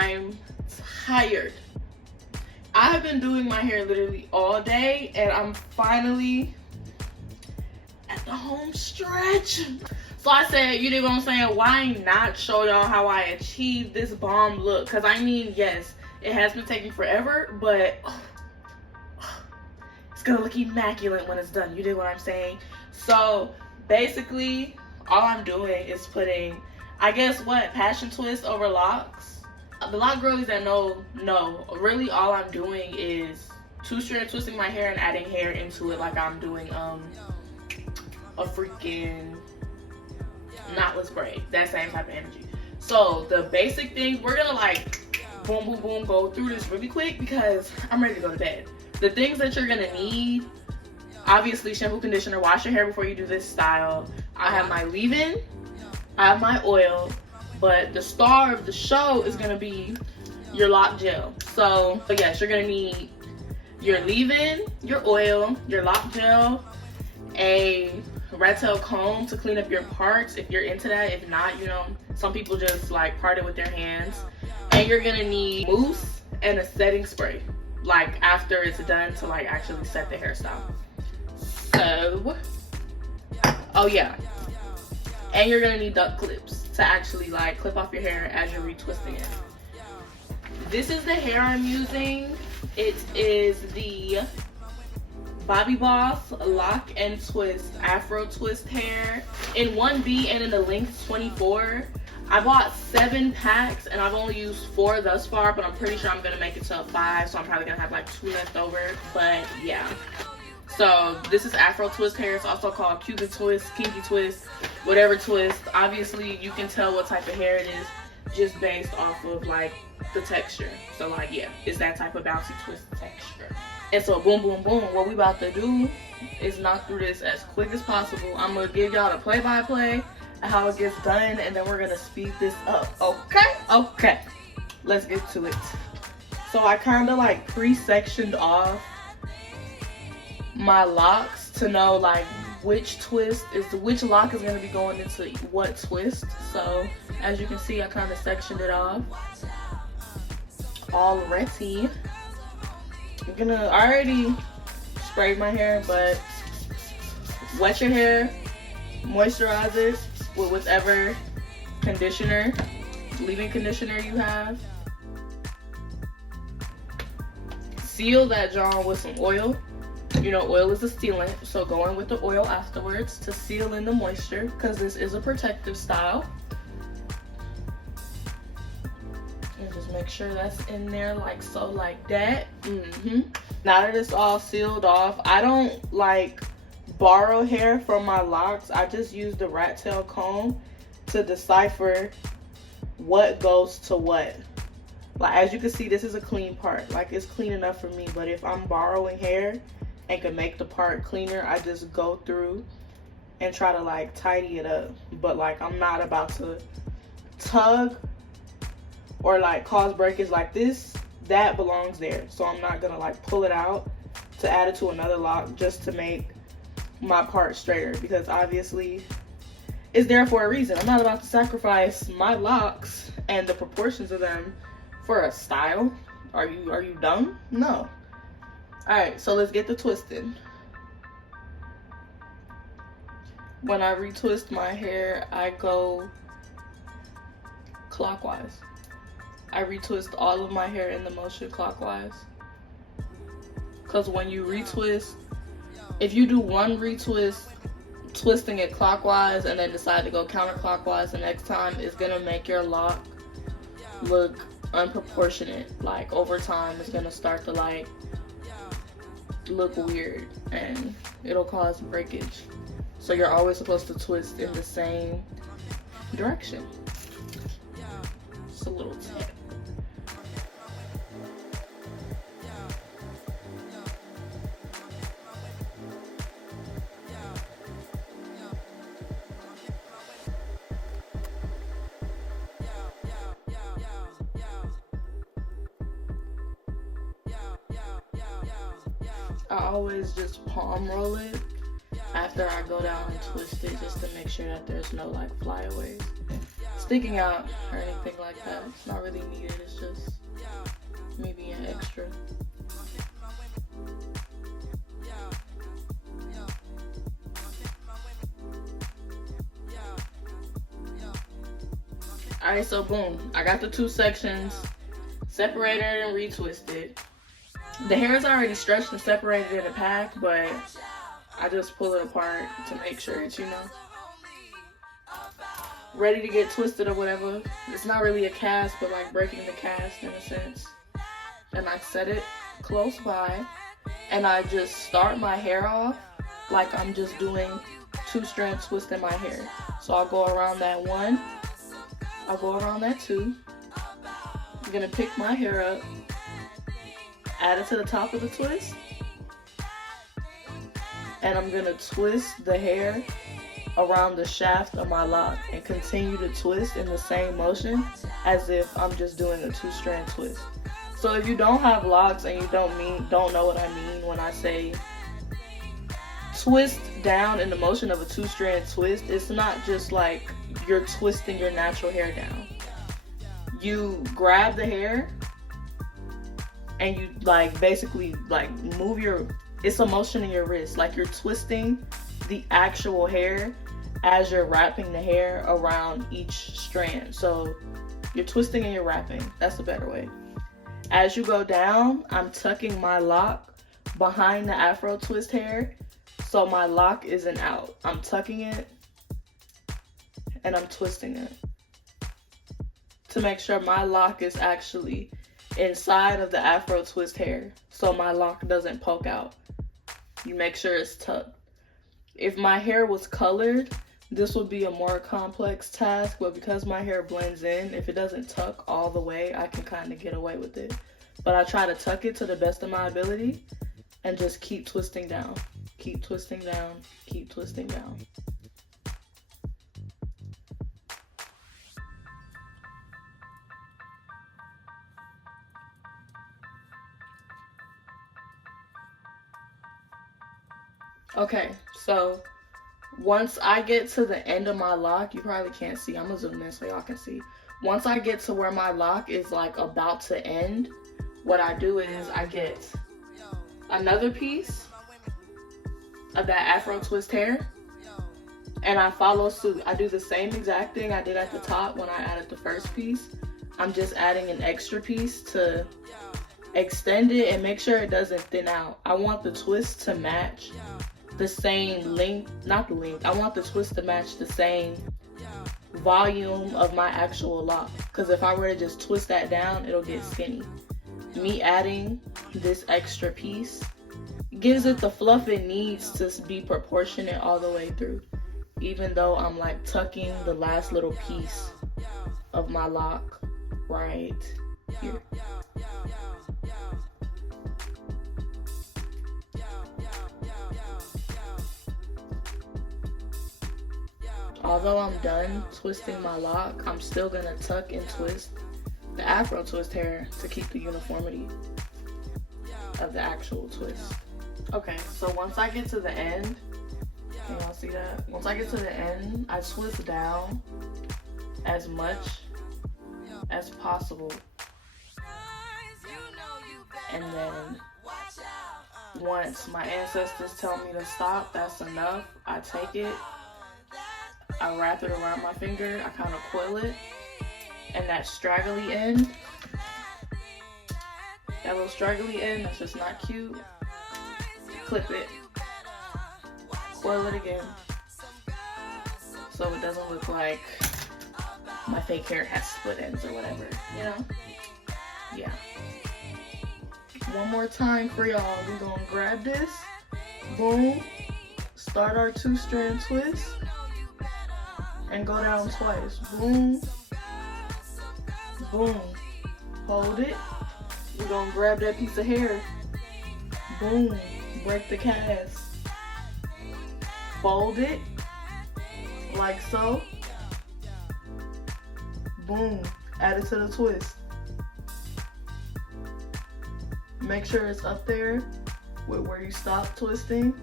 I'm tired. I have been doing my hair literally all day, and I'm finally at the home stretch. So I said, you know what I'm saying, why not show y'all how I achieved this bomb look? Because I mean, yes, it has been taking forever, but it's gonna look immaculate when it's done. You dig what I'm saying? So basically, all I'm doing is putting, I guess what, passion twist over locks. The lock girlies that know, really all I'm doing is two-strand twisting my hair and adding hair into it like I'm doing a freaking knotless braid. That same type of energy. So the basic things, we're gonna like boom, boom, boom, go through this really quick because I'm ready to go to bed. The things that you're gonna need, obviously shampoo, conditioner, wash your hair before you do this style. I have my leave-in, I have my oil, but the star of the show is gonna be your lock gel. So yes, you're gonna need your leave-in, your oil, your lock gel, a rat tail comb to clean up your parts if you're into that. If not, you know, some people just like part it with their hands. And you're gonna need mousse and a setting spray, like after it's done, to like actually set the hairstyle. So, oh yeah, and you're gonna need duck clips to actually like clip off your hair as you're retwisting it. This is the hair I'm using. It is the Bobbi Boss Lock and Twist Afro Twist hair in 1B and in the length 24. I bought 7 packs and I've only used 4 thus far, but I'm pretty sure I'm gonna make it to a 5, so I'm probably gonna have like 2 left over. But yeah, so this is Afro Twist hair. It's also called Cuban twist, kinky twist, whatever twist. Obviously you can tell what type of hair it is just based off of like the texture. So like, yeah, it's that type of bouncy twist texture. And so boom, boom, boom, what we about to do is knock through this as quick as possible. I'm gonna give y'all the play-by-play and how it gets done, and then we're gonna speed this up. Okay, let's get to it. So I kind of like pre-sectioned off my locks to know like which lock is gonna be going into what twist. So as you can see, I kind of sectioned it off already. I'm gonna already spray my hair, but wet your hair, moisturize it with whatever conditioner, leave-in conditioner you have. Seal that jar with some oil. You know, oil is a sealant, so go in with the oil afterwards to seal in the moisture, because this is a protective style. And just make sure that's in there like so, like that. Now that it's all sealed off, I don't like borrow hair from my locks. I just use the rat tail comb to decipher what goes to what. Like, as you can see, this is a clean part. Like, it's clean enough for me, but if I'm borrowing hair and can make the part cleaner, I just go through and try to like tidy it up. But like, I'm not about to tug or like cause breakage like this. That belongs there, so I'm not gonna like pull it out to add it to another lock just to make my part straighter, because obviously it's there for a reason. I'm not about to sacrifice my locks and the proportions of them for a style. Are you dumb? No. All right, so let's get the twisting. When I retwist my hair, I go clockwise. I retwist all of my hair in the motion clockwise. Because when you retwist, if you do one retwist, twisting it clockwise, and then decide to go counterclockwise the next time, it's gonna make your lock look unproportionate. Like, over time, it's gonna start to like look weird and it'll cause breakage. So you're always supposed to twist in the same direction. Just a little tip. I always just palm roll it after I go down and twist it, just to make sure that there's no like flyaways. It's sticking out or anything like that. It's not really needed. It's just me being extra. Alright, so boom. I got the two sections separated and retwisted. The hair is already stretched and separated in a pack, but I just pull it apart to make sure it's, you know, ready to get twisted or whatever. It's not really a cast, but like breaking the cast in a sense. And I set it close by, and I just start my hair off like I'm just doing 2-strand twist in my hair. So I'll go around that 1, I'll go around that 2. I'm gonna pick my hair up, add it to the top of the twist, and I'm gonna twist the hair around the shaft of my lock and continue to twist in the same motion as if I'm just doing a 2-strand twist. So if you don't have locks and you don't know what I mean when I say twist down in the motion of a 2-strand twist, it's not just like you're twisting your natural hair down. You grab the hair and you like basically like move it's a motion in your wrist, like you're twisting the actual hair as you're wrapping the hair around each strand. So you're twisting and you're wrapping. That's a better way. As you go down, I'm tucking my lock behind the Afro twist hair so my lock isn't out. I'm tucking it and I'm twisting it to make sure my lock is actually inside of the Afro twist hair so my lock doesn't poke out. You make sure it's tucked. If my hair was colored, this would be a more complex task, but because my hair blends in, if it doesn't tuck all the way, I can kind of get away with it. But I try to tuck it to the best of my ability and just keep twisting down. Keep twisting down, keep twisting down. Okay, so once I get to the end of my lock, you probably can't see. I'm gonna zoom in so y'all can see. Once I get to where my lock is like about to end, what I do is I get another piece of that Afro twist hair and I follow suit. I do the same exact thing I did at the top when I added the first piece. I'm just adding an extra piece to extend it and make sure it doesn't thin out. I want the twist to match the same length, not the length, I want the twist to match the same volume of my actual lock, because if I were to just twist that down, it'll get skinny. Me adding this extra piece gives it the fluff it needs to be proportionate all the way through, even though I'm like tucking the last little piece of my lock right here. Although I'm done twisting my lock, I'm still gonna tuck and twist the Afro twist hair to keep the uniformity of the actual twist. Okay, so once I get to the end, can y'all see that? Once I get to the end, I twist down as much as possible. And then once my ancestors tell me to stop, that's enough. I take it, I wrap it around my finger, I kind of coil it, and that straggly end, that little straggly end that's just not cute, clip it, coil it again, so it doesn't look like my fake hair has split ends or whatever, you know? Yeah. One more time for y'all. We're gonna grab this, boom, start our 2-strand twist, and go down twice. Boom, boom. Hold it. We're gonna grab that piece of hair. Boom, break the cast. Fold it, like so. Boom, add it to the twist. Make sure it's up there with where you stop twisting.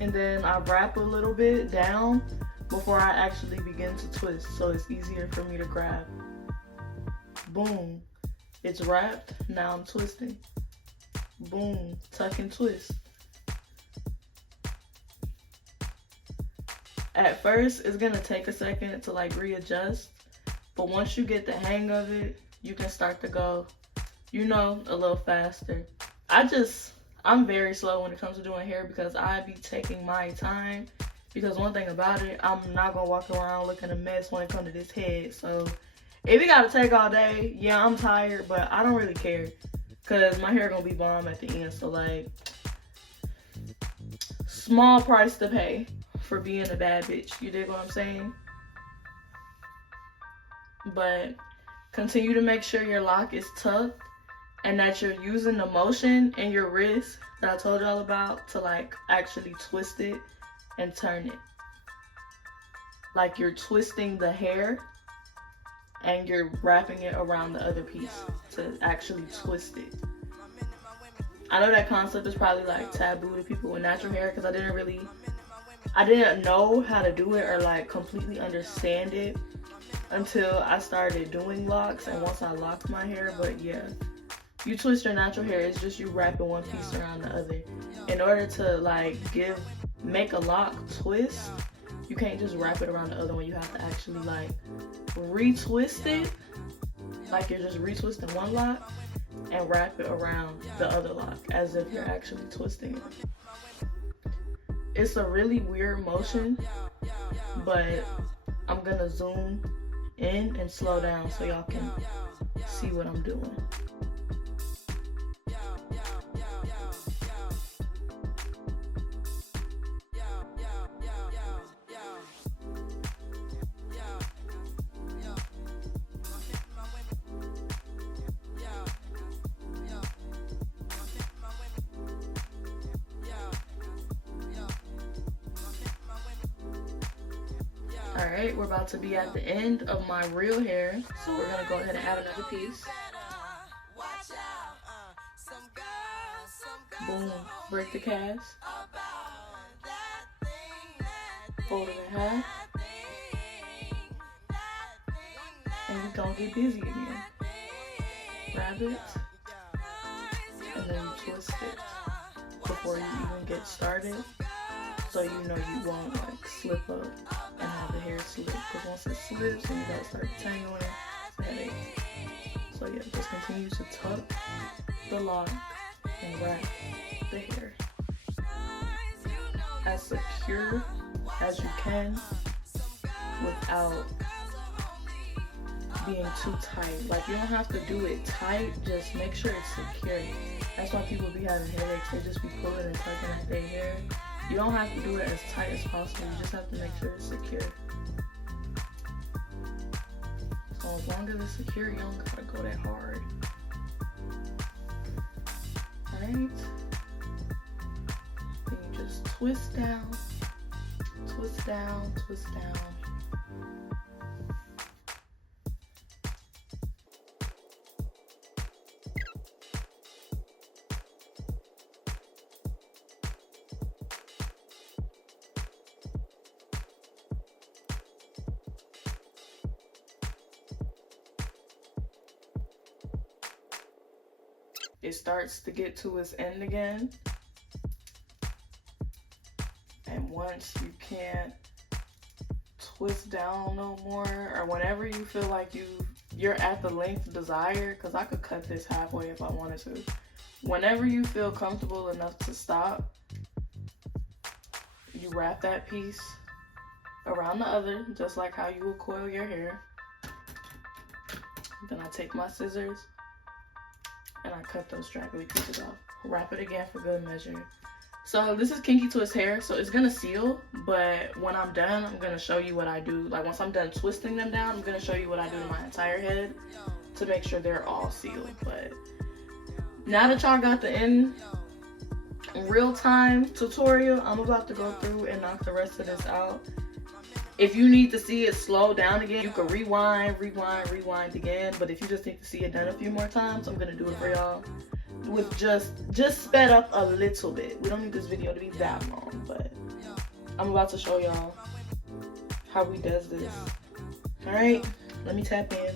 And then I wrap a little bit down before I actually begin to twist, so it's easier for me to grab. Boom, it's wrapped, now I'm twisting. Boom, tuck and twist. At first, it's gonna take a second to like readjust, but once you get the hang of it, you can start to go, you know, a little faster. I'm very slow when it comes to doing hair because I be taking my time. Because one thing about it, I'm not gonna walk around looking a mess when it comes to this head. So if it gotta take all day, yeah, I'm tired, but I don't really care. Cause my hair gonna be bomb at the end. So like, small price to pay for being a bad bitch. You dig what I'm saying? But continue to make sure your lock is tucked and that you're using the motion in your wrist that I told y'all about to like actually twist it and turn it. Like you're twisting the hair and you're wrapping it around the other piece to actually twist it. I know that concept is probably like taboo to people with natural hair because I didn't know how to do it or like completely understand it until I started doing locks and once I locked my hair. But yeah, you twist your natural hair, it's just you wrapping one piece around the other. In order to like make a lock twist, you can't just wrap it around the other one. You have to actually like retwist it, like you're just retwisting one lock and wrap it around the other lock as if you're actually twisting it. It's a really weird motion, but I'm gonna zoom in and slow down so y'all can see what I'm doing. Alright, we're about to be at the end of my real hair, so we're gonna go ahead and add another piece. Boom, break the cast. Fold it in half. And we're gonna get busy again. Grab it, and then you twist it before you even get started, so you know you won't like slip up and have the hair slip, because once it slips and you gotta start tangling, it's a headache. So yeah, just continue to tuck the lock and wrap the hair as secure as you can without being too tight. Like, you don't have to do it tight, just make sure it's secure. That's why people be having headaches. They just be pulling and tugging at their hair. You don't have to do it as tight as possible. You just have to make sure it's secure. So as long as it's secure, you don't gotta go that hard. Alright. Then you just twist down, twist down, twist down. It starts to get to its end again. And once you can't twist down no more, or whenever you feel like you're at the length desired, because I could cut this halfway if I wanted to. Whenever you feel comfortable enough to stop, you wrap that piece around the other, just like how you would coil your hair. Then I take my scissors and I cut those straggly pieces off. Wrap it again for good measure. So this is Kinky Twist hair, so it's gonna seal, but when I'm done, I'm gonna show you what I do. Like, once I'm done twisting them down, I'm gonna show you what I do to my entire head to make sure they're all sealed. But now that y'all got the in real time tutorial, I'm about to go through and knock the rest of this out. If you need to see it slow down again, you can rewind again. But if you just need to see it done a few more times, I'm gonna do it for y'all with just sped up a little bit. We don't need this video to be that long, but I'm about to show y'all how we does this. All right, let me tap in.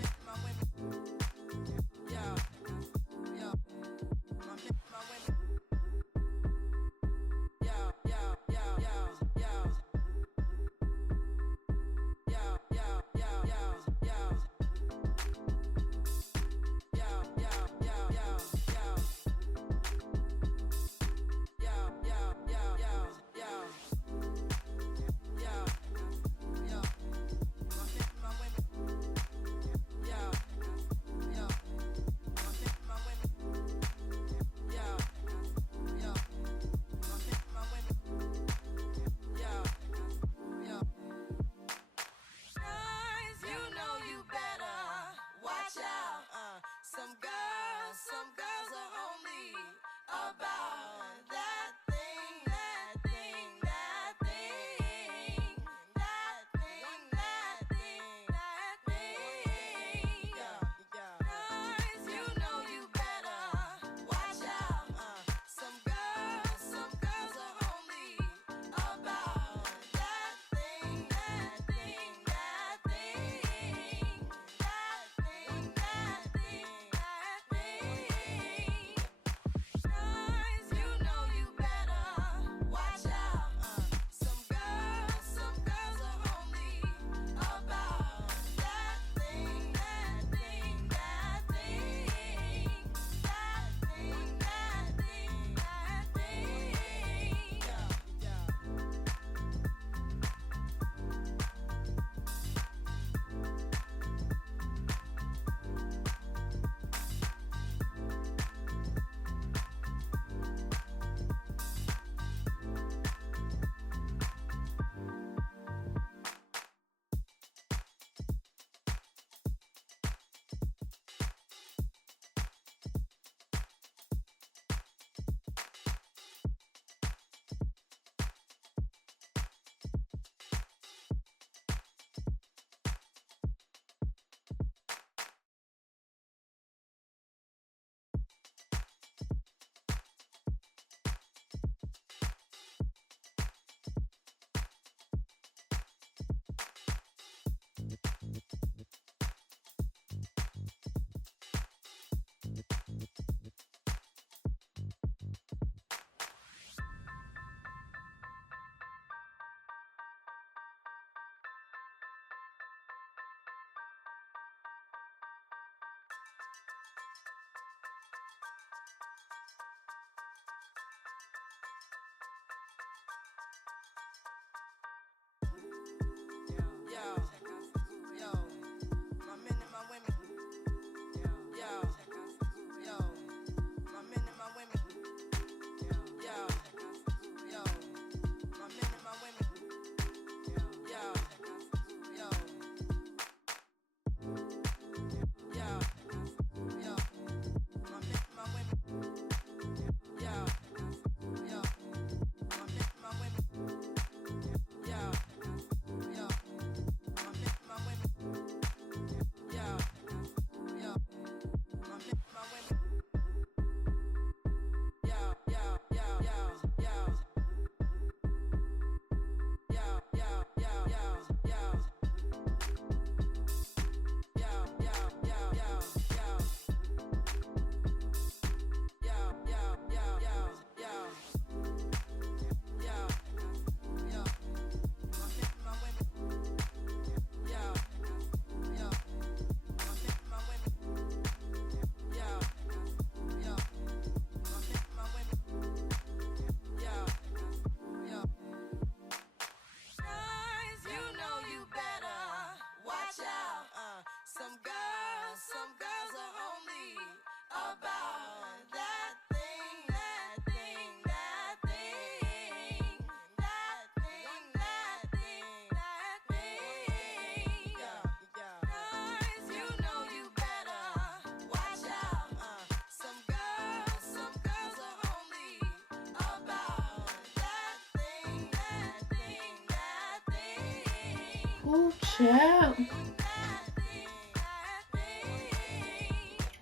Ooh, child.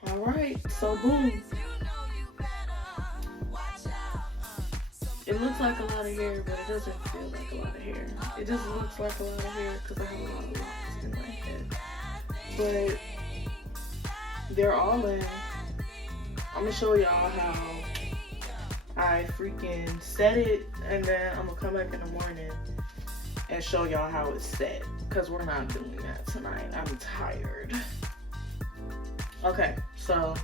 All right, so boom. It looks like a lot of hair, but it doesn't feel like a lot of hair. It just looks like a lot of hair because I have a lot of locks in my head. But they're all in. I'm gonna show y'all how I freaking set it, and then I'm gonna come back in the morning and show y'all how it's set, because we're not doing that tonight. I'm tired. Okay, so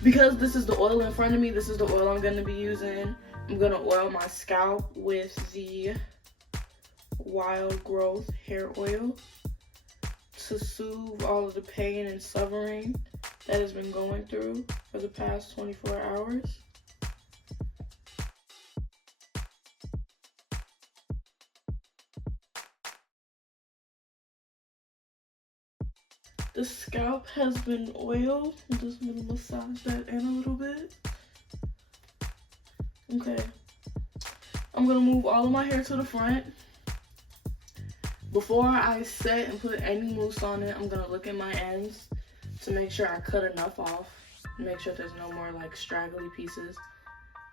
because this is the oil in front of me, this is the oil I'm gonna be using. I'm gonna oil my scalp with the Wild Growth hair oil to soothe all of the pain and suffering that has been going through for the past 24 hours. The scalp has been oiled. I'm just gonna massage that in a little bit. Okay. I'm gonna move all of my hair to the front. Before I set and put any mousse on it, I'm gonna look at my ends to make sure I cut enough off. Make sure there's no more like straggly pieces.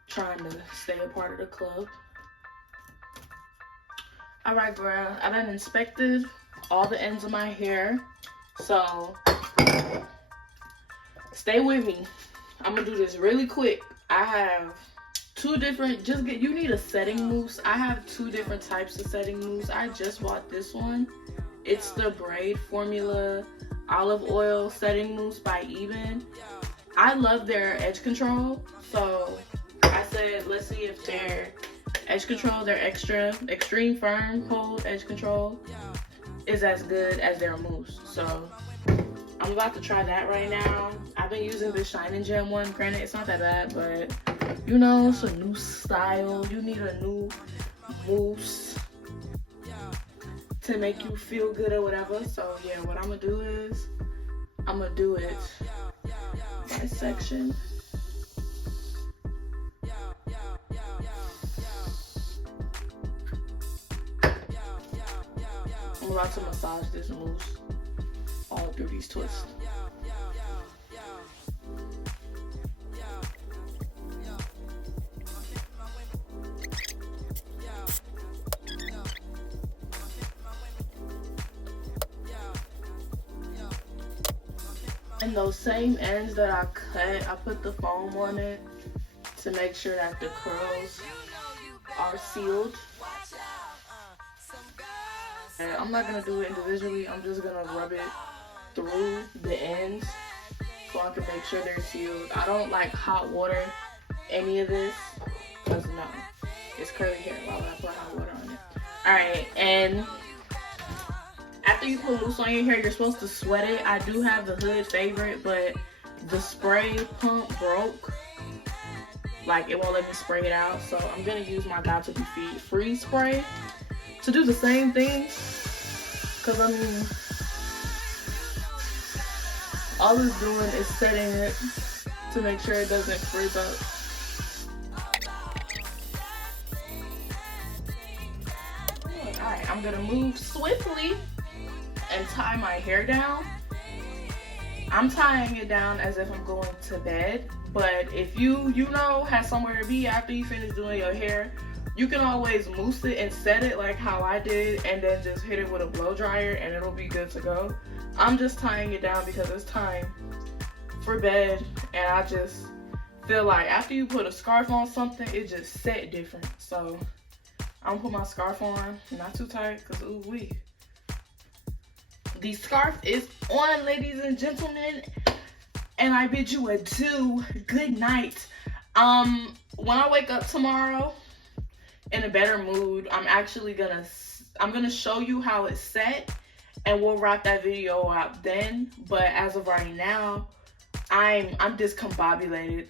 Trying to stay a part of the club. Alright, girl. I done inspected all the ends of my hair. So stay with me. I'm gonna do this really quick. I have two different, you need a setting mousse. I have two different types of setting mousse. I just bought this one. It's the Braid Formula Olive Oil Setting Mousse by Even. I love their edge control, so I said let's see if their edge control, their extreme firm hold edge control is as good as their mousse. So I'm about to try that right now. I've been using the Shine and Gem one. Granted, it's not that bad, but you know, it's a new style. You need a new mousse to make you feel good or whatever. So yeah, what I'm gonna do is I'm gonna do it by section. I'm about to massage this mousse all through these twists. And those same ends that I cut, I put the foam on it to make sure that the curls are sealed. And I'm not gonna do it individually. I'm just gonna rub it through the ends so I can make sure they're sealed. I don't like hot water any of this because no, it's curly hair. Why would I put hot water on it? Alright, and after you put mousse on your hair, you're supposed to sweat it. I do have the Hood favorite, but the spray pump broke. Like, it won't let me spray it out. So I'm gonna use my Got to Be Free spray to do the same thing. Cause I mean, all it's doing is setting it to make sure it doesn't freeze up. Alright, I'm gonna move swiftly and tie my hair down. I'm tying it down as if I'm going to bed, but if you know, have somewhere to be after you finish doing your hair, you can always mousse it and set it like how I did, and then just hit it with a blow dryer and it'll be good to go. I'm just tying it down because it's time for bed, and I just feel like after you put a scarf on something, it just set different. So I'm gonna put my scarf on, not too tight, cause ooh wee. The scarf is on, ladies and gentlemen, and I bid you adieu. Good night. When I wake up tomorrow in a better mood, I'm gonna show you how it's set, and we'll wrap that video out then. But as of right now, I'm discombobulated.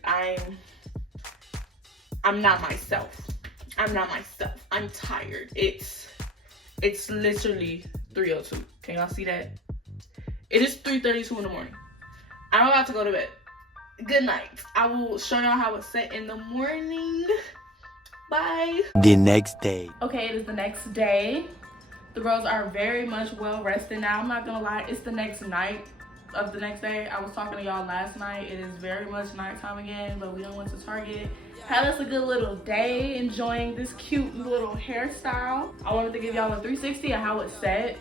I'm not myself. I'm tired. It's literally 3:02. Can y'all see that? It is 3:32 in the morning. I'm about to go to bed. Good night. I will show y'all how it's set in the morning. Bye. The next day. Okay, it is the next day. The girls are very much well rested now. I'm not gonna lie, it's the next night of the next day. I was talking to y'all last night. It is very much nighttime again, but we done went to Target. Had us a good little day enjoying this cute little hairstyle. I wanted to give y'all a 360 of how it's set.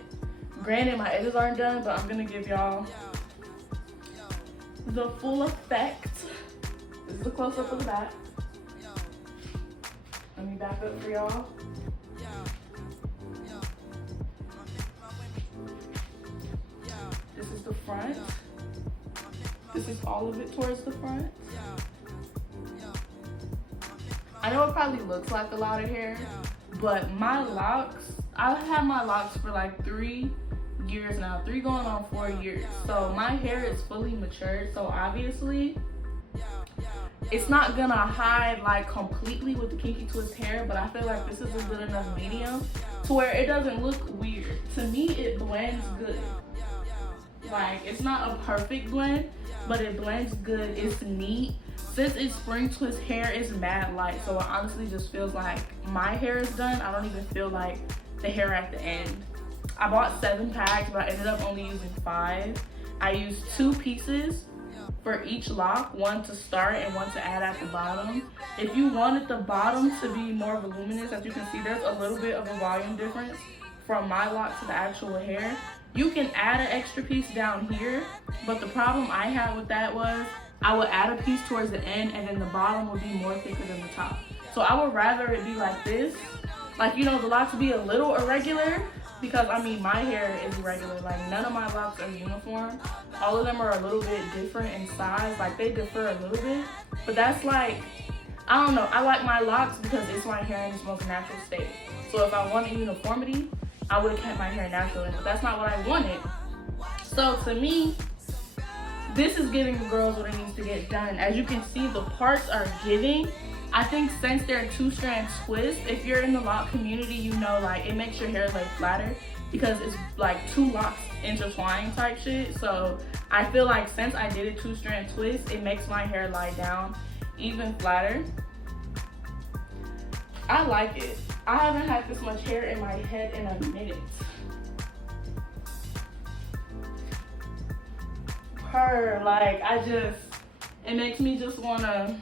Granted, my edges aren't done, but I'm gonna give y'all the full effect. This is a close-up of the back. Let me back up for y'all. This is the front. This is all of it towards the front. I know it probably looks like a lot of hair, but my locks, I've had my locks for like 3 years now, 3 going on 4 years. So my hair is fully matured, so obviously it's not gonna hide like completely with the kinky twist hair, but I feel like this is a good enough medium to where it doesn't look weird. To me, it blends good. Like, it's not a perfect blend, but it blends good. It's neat. Since it's spring twist hair, it's mad light, so it honestly just feels like my hair is done. I don't even feel like the hair at the end. I bought 7 packs, but I ended up only using 5. I used 2 pieces for each lock, 1 to start and 1 to add at the bottom. If you wanted the bottom to be more voluminous, as you can see, there's a little bit of a volume difference from my lock to the actual hair. You can add an extra piece down here, but the problem I had with that was I would add a piece towards the end and then the bottom would be more thicker than the top. So I would rather it be like this. Like, you know, the locks be a little irregular, because I mean, my hair is irregular. Like, none of my locks are uniform. All of them are a little bit different in size. Like, they differ a little bit, but that's like, I don't know. I like my locks because it's my hair in its most natural state. So if I wanted uniformity, I would have kept my hair natural, but that's not what I wanted. So to me, this is giving the girls what it needs to get done. As you can see, the parts are giving. I think since they're 2-strand twists, if you're in the lock community, you know, like, it makes your hair lay flatter because it's like 2 locks intertwined type shit. So I feel like since I did a 2-strand twist, it makes my hair lie down even flatter. I like it. I haven't had this much hair in my head in a minute. Like, it makes me just wanna,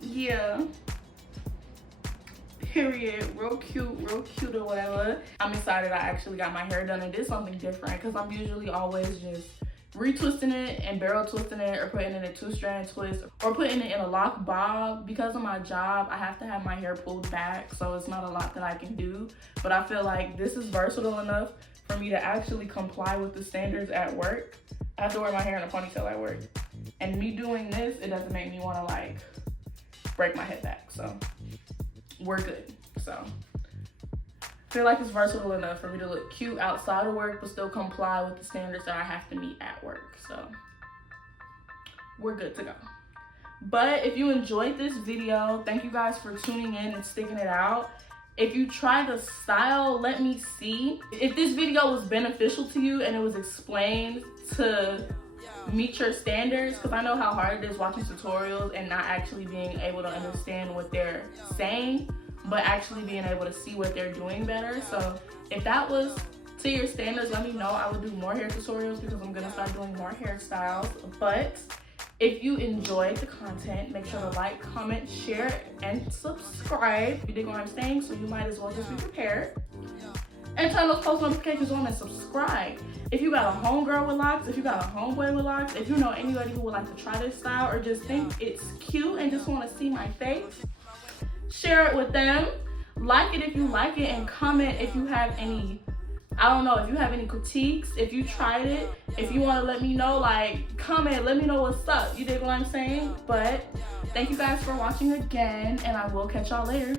yeah, period. Real cute or whatever. I'm excited I actually got my hair done and did something different, because I'm usually always just retwisting it and barrel twisting it, or putting it in a 2-strand twist, or putting it in a lock bob. Because of my job, I have to have my hair pulled back, so it's not a lot that I can do. But I feel like this is versatile enough for me to actually comply with the standards at work. I have to wear my hair in a ponytail at work, and me doing this, it doesn't make me want to like break my head back. So we're good. So I feel like it's versatile enough for me to look cute outside of work, but still comply with the standards that I have to meet at work. So we're good to go. But if you enjoyed this video, thank you guys for tuning in and sticking it out. If you try the style, let me see. If this video was beneficial to you and it was explained to meet your standards, because I know how hard it is watching tutorials and not actually being able to understand what they're saying, but actually being able to see what they're doing better. So if that was to your standards, let me know. I will do more hair tutorials because I'm gonna start doing more hairstyles. But if you enjoyed the content, make sure to like, comment, share, and subscribe. You dig what I'm saying? So you might as well just be prepared. And turn those post notifications on and subscribe. If you got a homegirl with locks, if you got a homeboy with locks, if you know anybody who would like to try this style or just think it's cute and just want to see my face, share it with them. Like it if you like it, and comment if you have any, I don't know, if you have any critiques, if you tried it, if you want to let me know, like, comment, let me know what's up. You dig what I'm saying? But thank you guys for watching again, and I will catch y'all later.